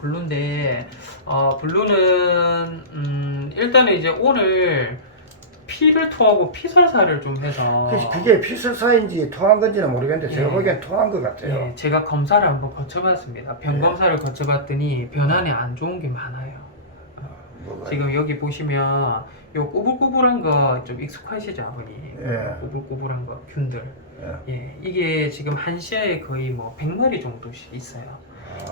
블루인데, 블루는, 일단은 이제 오늘 피를 토하고 피설사를 좀 해서. 그게 피설사인지 토한 건지는 모르겠는데 제가 예. 보기엔 토한 것 같아요. 예, 제가 검사를 한번 거쳐봤습니다. 병 예. 검사를 거쳐봤더니 변안에 안 좋은 게 많아요. 지금 여기 보시면 요 꾸불꾸불한 거 좀 익숙하시죠, 아버님? 예. 꾸불꾸불한 거 균들. 예, 이게 지금 한 시야에 거의 뭐 100마리 정도씩 있어요.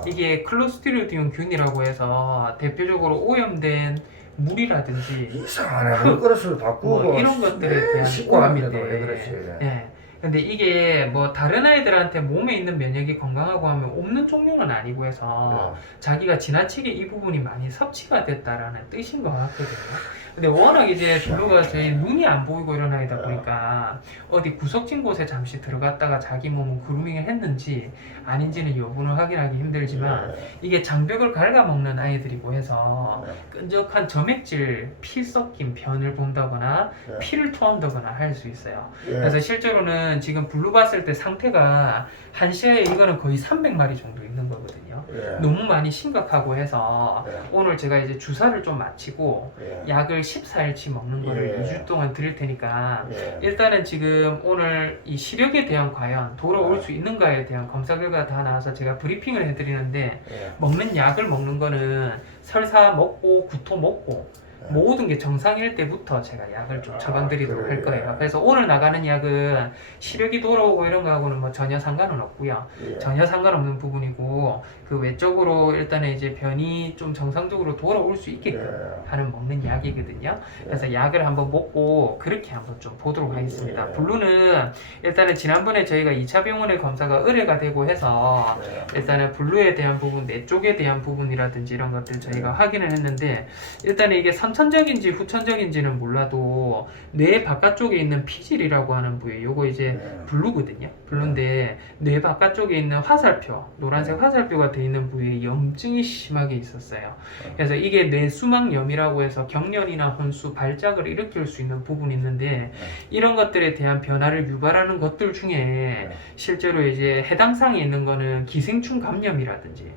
이게 클로스트리디움 균이라고 해서 대표적으로 오염된 물이라든지 이상하네. 물그릇을 바꾸고 뭐 이런 것들에 대한 씻고 합니다. 오염인데, 왜 그렇지? 예. 근데 이게 뭐 다른 아이들한테 몸에 있는 면역이 건강하고 하면 없는 종류는 아니고 해서 자기가 지나치게 이 부분이 많이 섭취가 됐다라는 뜻인 것 같거든요. 근데 워낙 이제 블루가 저희 눈이 안 보이고 이런 아이다 보니까 어디 구석진 곳에 잠시 들어갔다가 자기 몸은 그루밍을 했는지 아닌지는 여부는 확인하기 힘들지만 이게 장벽을 갉아먹는 아이들이고 해서 끈적한 점액질 피 섞인 변을 본다거나 피를 토한다거나 할 수 있어요. 그래서 실제로는 지금 블루 봤을 때 상태가 한 시야에 이거는 거의 300마리 정도 있는 거거든요. 너무 많이 심각하고 해서 오늘 제가 이제 주사를 좀 마치고 약을 14일치 먹는 거를 2주 동안 드릴 테니까 일단은 지금 오늘 이 시력에 대한 과연 돌아올 수 있는가에 대한 검사 결과 다 나와서 제가 브리핑을 해드리는데 먹는 약을 먹는 거는 설사 먹고 구토 먹고 모든 게 정상일 때부터 제가 약을 좀 처방드리도록 할 거예요. 그래서 오늘 나가는 약은 시력이 돌아오고 이런 거하고는 뭐 전혀 상관은 없고요. 전혀 상관없는 부분이고 그 외적으로 일단은 이제 변이 좀 정상적으로 돌아올 수 있게끔 하는 먹는 약이거든요. 그래서 약을 한번 먹고 그렇게 한번 좀 보도록 하겠습니다. 블루는 일단은 지난번에 저희가 2차 병원의 검사가 의뢰가 되고 해서 일단은 블루에 대한 부분, 내 쪽에 대한 부분이라든지 이런 것들 저희가 확인을 했는데 일단은 이게 선천적인지 후천적인지는 몰라도 뇌 바깥쪽에 있는 피질이라고 하는 부위, 요거 이제 블루거든요. 블루인데 뇌 바깥쪽에 있는 화살표, 노란색 화살표가 돼 있는 부위에 염증이 심하게 있었어요. 그래서 이게 뇌수막염이라고 해서 경련이나 혼수, 발작을 일으킬 수 있는 부분이 있는데 이런 것들에 대한 변화를 유발하는 것들 중에 실제로 이제 해당 사항이 있는 거는 기생충 감염이라든지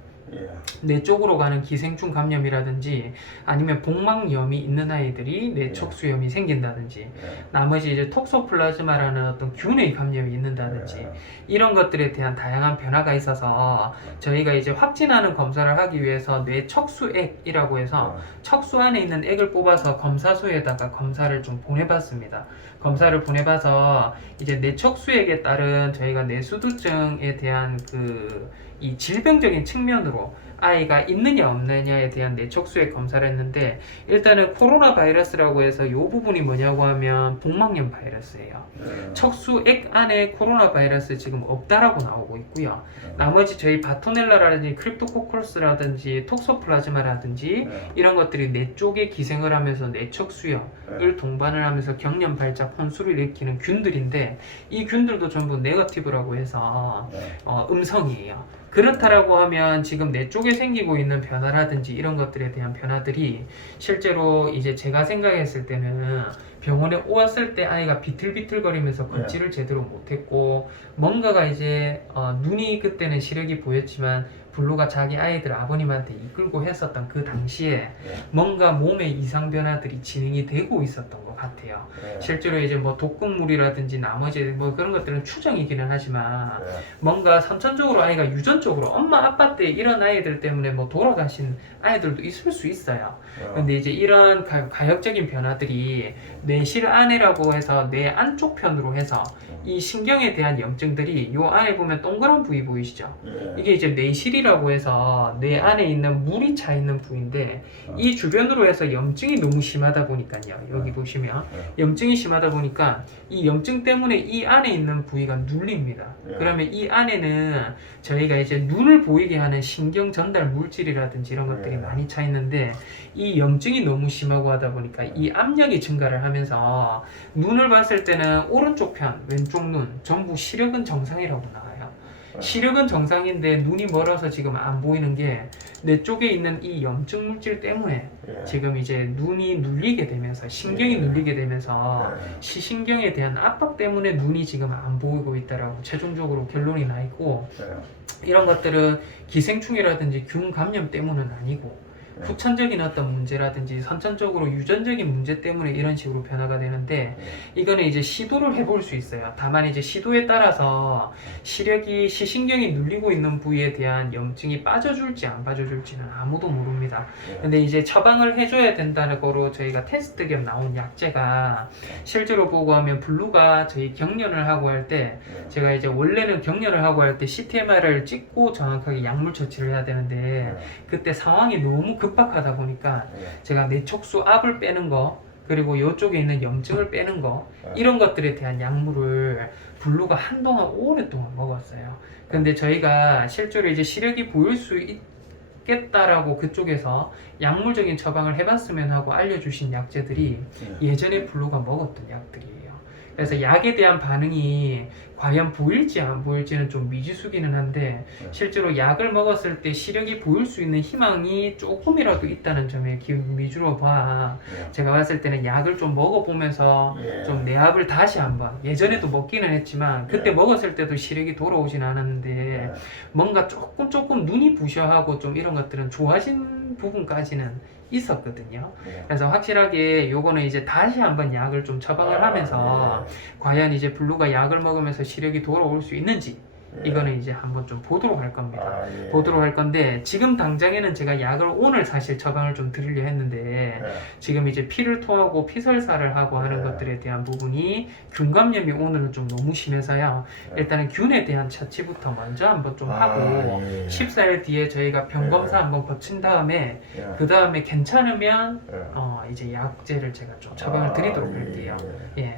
뇌 쪽으로 가는 기생충 감염이라든지 아니면 복막염이 있는 아이들이 뇌 척수염이 생긴다든지 나머지 이제 톡소플라즈마라는 어떤 균의 감염이 있는다든지 이런 것들에 대한 다양한 변화가 있어서 저희가 이제 확진하는 검사를 하기 위해서 뇌 척수액이라고 해서 척수 안에 있는 액을 뽑아서 검사소에다가 검사를 좀 보내봤습니다. 검사를 보내봐서 이제 뇌 척수액에 따른 저희가 뇌수두증에 대한 이 질병적인 측면으로 아이가 있느냐 없느냐에 대한 뇌척수액 검사를 했는데 일단은 코로나 바이러스라고 해서 이 부분이 뭐냐고 하면 복막염 바이러스예요. 척수액 안에 코로나 바이러스 지금 없다라고 나오고 있고요. 나머지 저희 바토넬라라든지 크립토코커스라든지 톡소플라즈마라든지 이런 것들이 뇌 쪽에 기생을 하면서 뇌척수염을 동반을 하면서 경련 발작 혼수를 일으키는 균들인데 이 균들도 전부 네거티브라고 해서 음성이에요. 그렇다라고 하면 지금 내 쪽에 생기고 있는 변화라든지 이런 것들에 대한 변화들이 실제로 이제 제가 생각했을 때는 병원에 왔을 때 아이가 비틀비틀거리면서 걷지를 제대로 못했고 뭔가가 이제 눈이 그때는 시력이 보였지만 블루가 자기 아이들 아버님한테 이끌고 했었던 그 당시에 뭔가 몸의 이상 변화들이 진행이 되고 있었던 것 같아요. 실제로 이제 뭐 독극물이라든지 나머지 뭐 그런 것들은 추정이기는 하지만 뭔가 선천적으로 아이가 유전적으로 엄마 아빠 때 이런 아이들 때문에 뭐 돌아가신 아이들도 있을 수 있어요. 근데 이제 이런 가역적인 변화들이 뇌실 안에라고 해서 뇌 안쪽 편으로 해서 이 신경에 대한 염증들이 요 안에 보면 동그란 부위 보이시죠? 이게 이제 뇌실이라고 해서 뇌 안에 있는 물이 차 있는 부위인데 이 주변으로 해서 염증이 너무 심하다 보니까요. 여기 보시면 염증이 심하다 보니까 이 염증 때문에 이 안에 있는 부위가 눌립니다. 그러면 이 안에는 저희가 이제 눈을 보이게 하는 신경 전달 물질이라든지 이런 것들이 많이 차 있는데 이 염증이 너무 심하고 하다 보니까 이 압력이 증가를 하면서 눈을 봤을 때는 오른쪽 편, 왼쪽 눈 전부 시력은 정상이라고 나와요. 시력은 정상인데 눈이 멀어서 지금 안 보이는 게 뇌 쪽에 있는 이 염증 물질 때문에 예. 지금 이제 눈이 눌리게 되면서 신경이 예. 눌리게 되면서 예. 시신경에 대한 압박 때문에 눈이 지금 안 보이고 있다라고 최종적으로 결론이 나 있고, 예. 이런 것들은 기생충이라든지 균 감염 때문은 아니고 네. 후천적인 어떤 문제라든지 선천적으로 유전적인 문제 때문에 이런 식으로 변화가 되는데, 이거는 이제 시도를 해볼 수 있어요. 다만 이제 시도에 따라서 시력이 시신경이 눌리고 있는 부위에 대한 염증이 빠져줄지 안 빠져줄지는 아무도 모릅니다. 예. 근데 이제 처방을 해줘야 된다는 거로 저희가 테스트 겸 나온 약제가 실제로 보고 하면 블루가 저희 경련을 하고 할 때, 예. 제가 이제 원래는 경련을 하고 할 때 CT/MR을 찍고 정확하게 약물 처치를 해야 되는데, 그때 상황이 너무 급박하다 보니까 예. 제가 뇌촉수 압을 빼는 거, 그리고 이쪽에 있는 염증을 빼는 거, 이런 것들에 대한 약물을 블루가 한동안 오랫동안 먹었어요. 근데 저희가 실제로 이제 시력이 보일 수 있겠다라고 그쪽에서 약물적인 처방을 해봤으면 하고 알려주신 약제들이 예전에 블루가 먹었던 약들이에요. 그래서 약에 대한 반응이 과연 보일지 안 보일지는 좀 미지수기는 한데, 실제로 약을 먹었을 때 시력이 보일 수 있는 희망이 조금이라도 있다는 점에 위주로 봐. 제가 봤을 때는 약을 좀 먹어보면서 예. 좀 뇌압을 다시 한번, 예전에도 먹기는 했지만 그때 예. 먹었을 때도 시력이 돌아오진 않았는데 예. 뭔가 조금 눈이 부셔하고 좀 이런 것들은 좋아진 부분까지는 있었거든요. 예. 그래서 확실하게 요거는 이제 다시 한번 약을 좀 처방을 하면서 과연 이제 블루가 약을 먹으면서 시력이 돌아올 수 있는지, 이거는 이제 한번 좀 보도록 할 겁니다. 보도록 할 건데, 지금 당장에는 제가 약을 오늘 사실 처방을 좀 드리려 했는데, 지금 이제 피를 토하고 피설사를 하고 하는 것들에 대한 부분이 균 감염이 오늘은 좀 너무 심해서요. 일단은 균에 대한 처치부터 먼저 한번 좀 하고 14일 뒤에 저희가 병 검사 한번 거친 다음에 그 다음에 괜찮으면 이제 약제를 제가 좀 처방을 드리도록 할게요. 예.